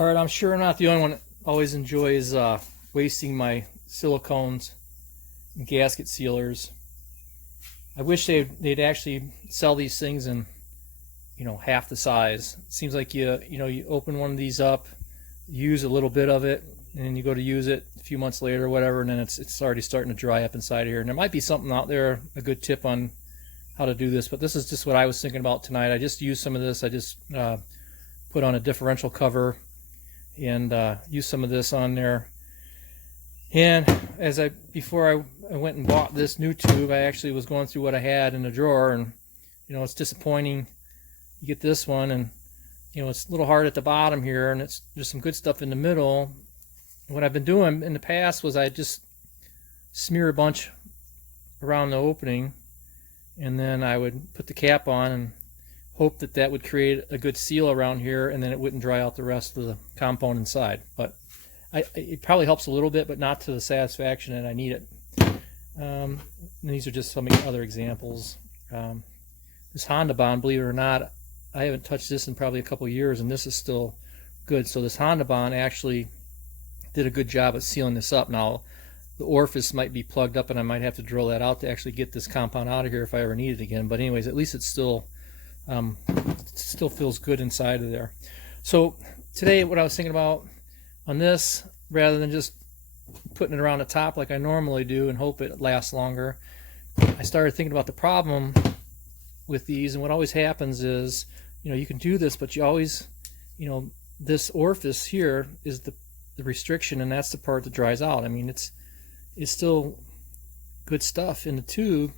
All right, I'm sure I'm not the only one that always enjoys wasting my silicones and gasket sealers. I wish they'd actually sell these things in half the size. It seems like you open one of these up, use a little bit of it, and then you go to use it a few months later or whatever, and then it's already starting to dry up inside of here. And there might be something out there, a good tip on how to do this, but this is just what I was thinking about tonight. I just used some of this. I just put on a differential cover and used some of this on there. And before I went and bought this new tube, I actually was going through what I had in the drawer, and it's disappointing. You get this one, and it's a little hard at the bottom here, and there's some good stuff in the middle. What I've been doing in the past was I just smear a bunch around the opening, and then I would put the cap on and hope that would create a good seal around here, and then it wouldn't dry out the rest of the compound inside. But it probably helps a little bit, but not to the satisfaction that I need it. And these are just some other examples. This Honda Bond, believe it or not, I haven't touched this in probably a couple of years, and this is still good. So this Honda Bond actually did a good job at sealing this up. Now, the orifice might be plugged up, and I might have to drill that out to actually get this compound out of here if I ever need it again. But anyways, at least it still feels good inside of there. So today, what I was thinking about on this, rather than just putting it around the top like I normally do and hope it lasts longer, I started thinking about the problem with these. And what always happens is, you can do this, but you always, this orifice here is the restriction, and that's the part that dries out. I mean, it's still good stuff in the tube.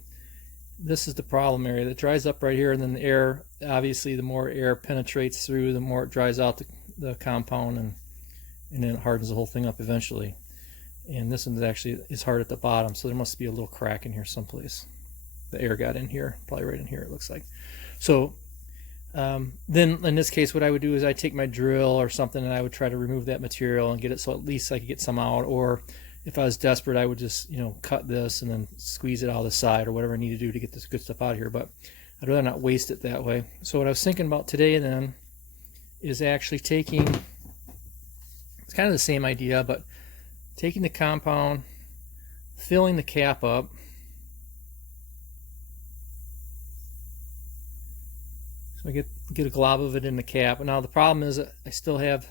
This is the problem area that dries up right here, and then the air, obviously the more air penetrates through, the more it dries out the compound, and then it hardens the whole thing up eventually. And this one actually is hard at the bottom, so there must be a little crack in here someplace. The air got in here, probably right in here, it looks like. So then in this case, what I would do is I'd take my drill or something, and I would try to remove that material and get it so at least I could get some out. Or if I was desperate, I would just cut this and then squeeze it out of the side or whatever I need to do to get this good stuff out of here. But I'd rather not waste it that way. So what I was thinking about today then is actually taking, it's kind of the same idea, but taking the compound, filling the cap up, so I get a glob of it in the cap. Now the problem is I still have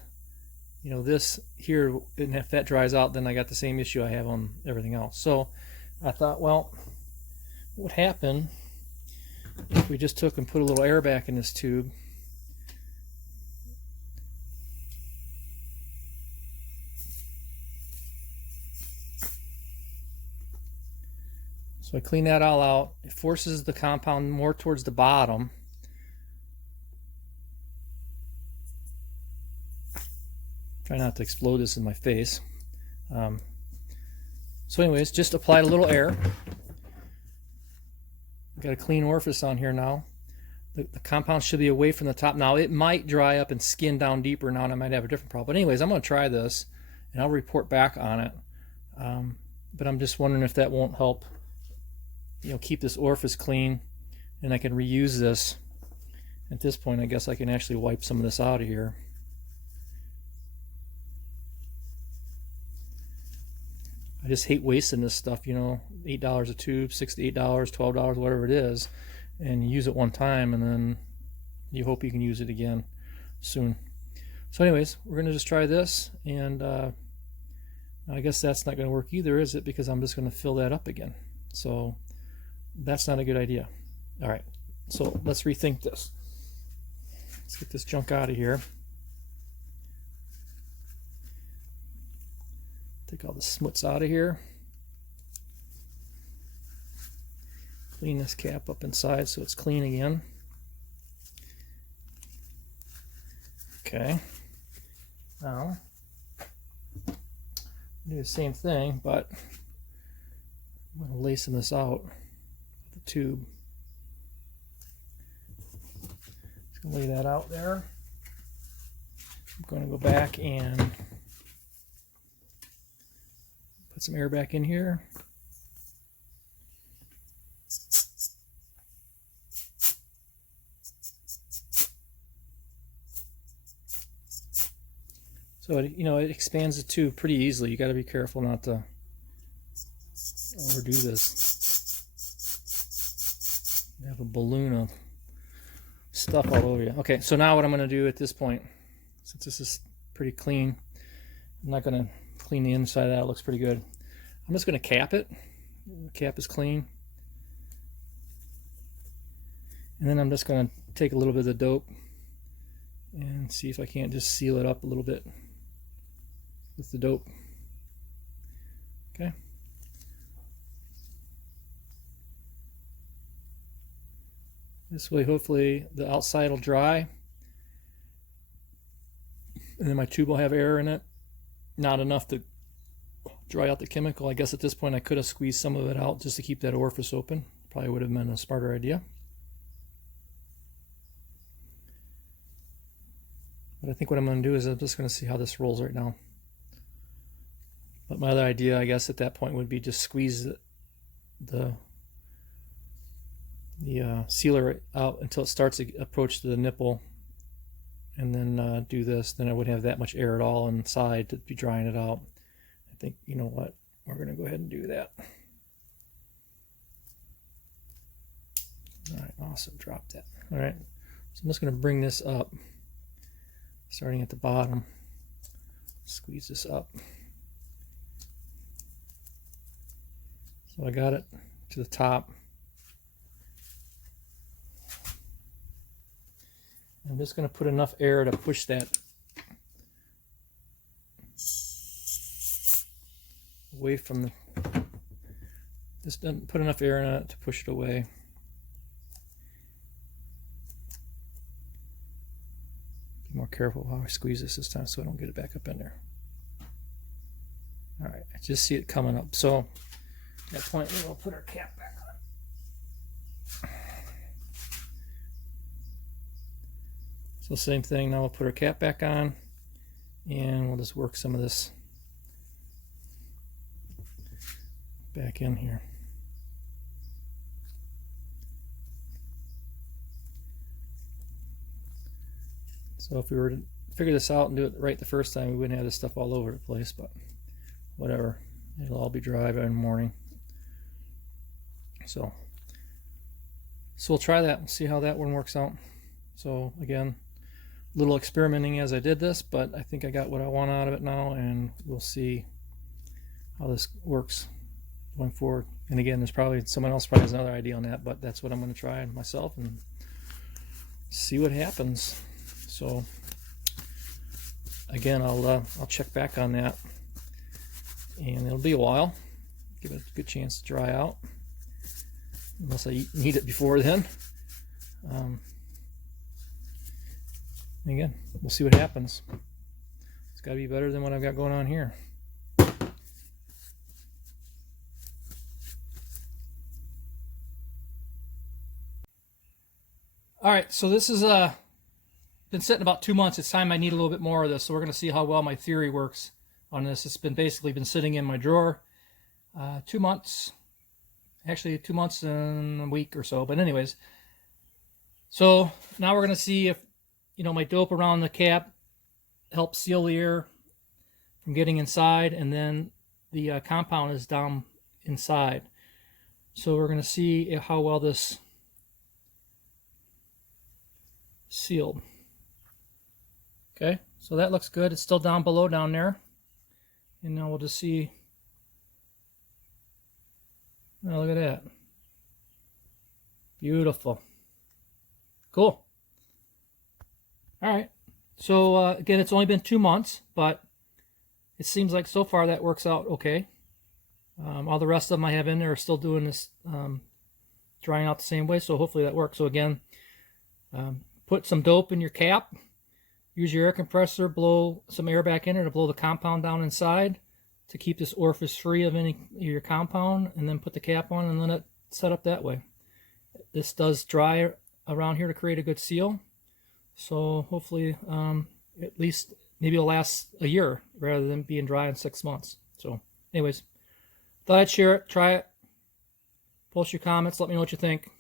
this here, and if that dries out, then I got the same issue I have on everything else. So I thought, well, what would happen if we just took and put a little air back in this tube? So I clean that all out. It forces the compound more towards the bottom. Try not to explode this in my face. So anyways, just applied a little air. Got a clean orifice on here now. The compound should be away from the top. Now it might dry up and skin down deeper now, and I might have a different problem. But anyways, I'm going to try this, and I'll report back on it. But I'm just wondering if that won't help keep this orifice clean, and I can reuse this. At this point, I guess I can actually wipe some of this out of here. I just hate wasting this stuff, $8 a tube, $6 to $8, $12, whatever it is, and you use it one time, and then you hope you can use it again soon. So anyways, we're going to just try this, and I guess that's not going to work either, is it? Because I'm just going to fill that up again. So that's not a good idea. All right, so let's rethink this. Let's get this junk out of here. Take all the smuts out of here. Clean this cap up inside so it's clean again. Okay. Now, do the same thing, but I'm going to lacing this out with the tube. Just going to lay that out there. I'm going to go back and put some air back in here. So it expands the tube pretty easily. You got to be careful not to overdo this. You have a balloon of stuff all over you. Okay, so now what I'm going to do at this point, since this is pretty clean, I'm not going to clean the inside of that. It looks pretty good. I'm just going to cap it. The cap is clean. And then I'm just going to take a little bit of the dope and see if I can't just seal it up a little bit with the dope. Okay. This way, hopefully, the outside will dry. And then my tube will have air in it. Not enough to dry out the chemical. I guess at this point I could have squeezed some of it out just to keep that orifice open. Probably would have been a smarter idea. But I think what I'm going to do is I'm just going to see how this rolls right now. But my other idea, I guess, at that point would be just squeeze the sealer out until it starts to approach the nipple, and then do this. Then I wouldn't have that much air at all inside to be drying it out. I think, you know what, we're going to go ahead and do that. All right, awesome, drop that. All right, so I'm just going to bring this up, starting at the bottom, squeeze this up. So I got it to the top. I'm just going to put enough air to push that away from the, just put enough air in it to push it away. Be more careful how I squeeze this time so I don't get it back up in there. All right, I just see it coming up. So at that point, we'll put our cap back on. So same thing, now we'll put our cap back on and we'll just work some of this back in here. So if we were to figure this out and do it right the first time, we wouldn't have this stuff all over the place, but whatever. It'll all be dry by the morning. So we'll try that and see how that one works out. So again, a little experimenting as I did this, but I think I got what I want out of it now, and we'll see how this works going forward. And again, there's probably someone else probably has another idea on that, but that's what I'm going to try myself and see what happens. So again, I'll check back on that, and it'll be a while. Give it a good chance to dry out, unless I need it before then. Again, we'll see what happens. It's got to be better than what I've got going on here. All right, so this is been sitting about 2 months. It's time I need a little bit more of this, so we're going to see how well my theory works on this. It's been basically been sitting in my drawer 2 months, actually 2 months and a week or so. But anyways, so now we're going to see if my dope around the cap helps seal the air from getting inside, and then the compound is down inside. So we're going to see how well this sealed. Okay, so that looks good. It's still down below down there. And now we'll just see. Oh, look at that. Beautiful. Cool. All right, so again, it's only been 2 months, but it seems like so far that works out okay. All the rest of them I have in there are still doing this, drying out the same way, so hopefully that works. So again, put some dope in your cap, use your air compressor, blow some air back in there to blow the compound down inside to keep this orifice free of any of your compound, and then put the cap on and let it set up that way. This does dry around here to create a good seal. So hopefully, at least maybe it'll last a year rather than being dry in 6 months. So anyways, thought I'd share it, try it, post your comments, let me know what you think.